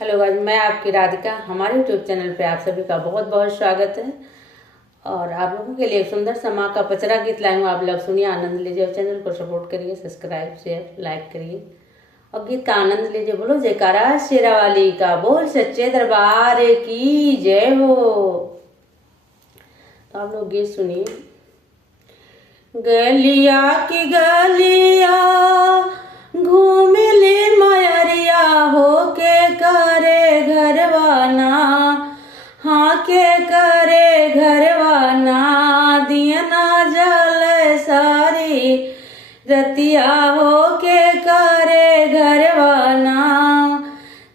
Hello guys, मैं आपकी राधिका। हमारे यूट्यूब चैनल पे आप सभी का बहुत बहुत स्वागत है। और आप लोगों के लिए एक सुंदर सा माँ का पचरा गीत लाई हूँ। आप लोग सुनिए, आनंद लीजिए और चैनल को सपोर्ट करिए, सब्सक्राइब शेयर लाइक करिए और गीत का आनंद लीजिए। बोलो जयकारा शेरा वाली का, बोल सच्चे दरबार की जय हो। तो आप लोग गीत सुनिए। गलिया की गलिया घूमिली मयरिया होके करे घरवाना, हाँ के करे घरवाना। दियना जल सारी रतिया होके करे घरवाना,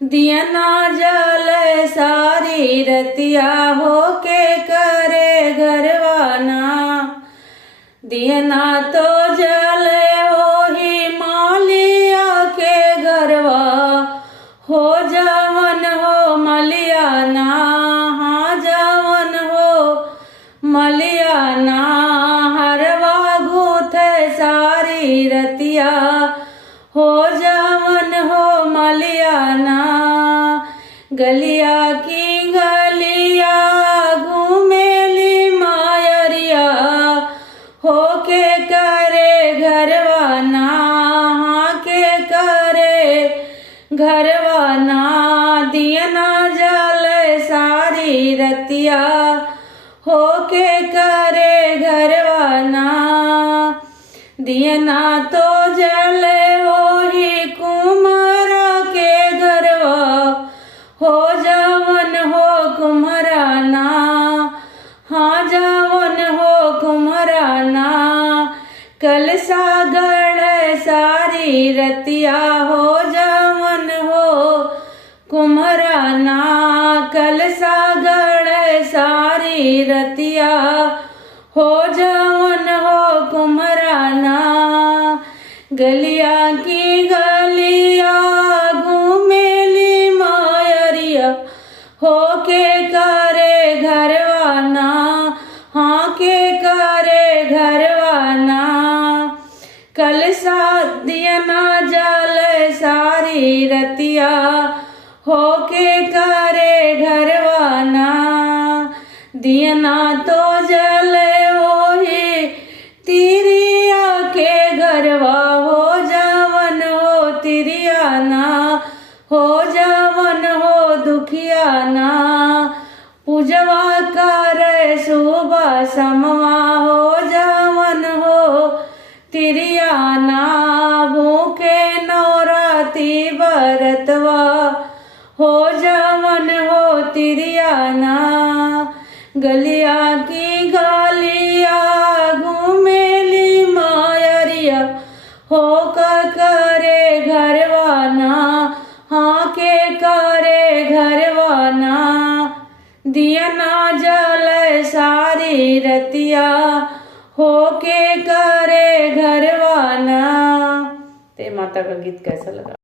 दियना जल सारी रतिया होके करे घरवाना। दियना तो जले ओही मालिया के घरवा, हो जवन हो मलियाना, हाँ जवन हो मलियाना। हरवा गूथे सारी रतिया, हो जवन हो मलियाना। गलिया की गलिया घूमेली मायरिया, होके करे घरवाना, हाँ के करे घरवाना। दियना जल सारी रतिया, होके करे घरवाना। दियना तो जले वही कुम्हारा के घरवा, हो जवन हो कुम्हाराना, हाँ जवन हो कुम्हाराना। कल सागड़ सारी रतिया, हो जवन हो कुम्हाराना। कल सागड़ सारी रतिया, हो जवन हो कुम्हाराना। गलिया की गलिया घूमेली मायरिया, होके करे घरवाना, हाँ के करे घरवाना। कल सा दियना जल सारी रतिया, होके करे घरवाना। दियना तो जले वही तिरिया के घरवा, हो जवन हो तिरियाना, हो जवन हो दुखियाना। पूजवा करे सुबह समवा, हो जवन हो तिरियाना। भूखे नौराती बरतवा, हो जवन हो तिरियाना। गलिया की गलिया घूमेली मायरिया, हो करे घरवाना, हाँ के करे घरवाना। दियना जल सारी रतिया, होके करे घरवाना। ते माता का गीत कैसा लगा?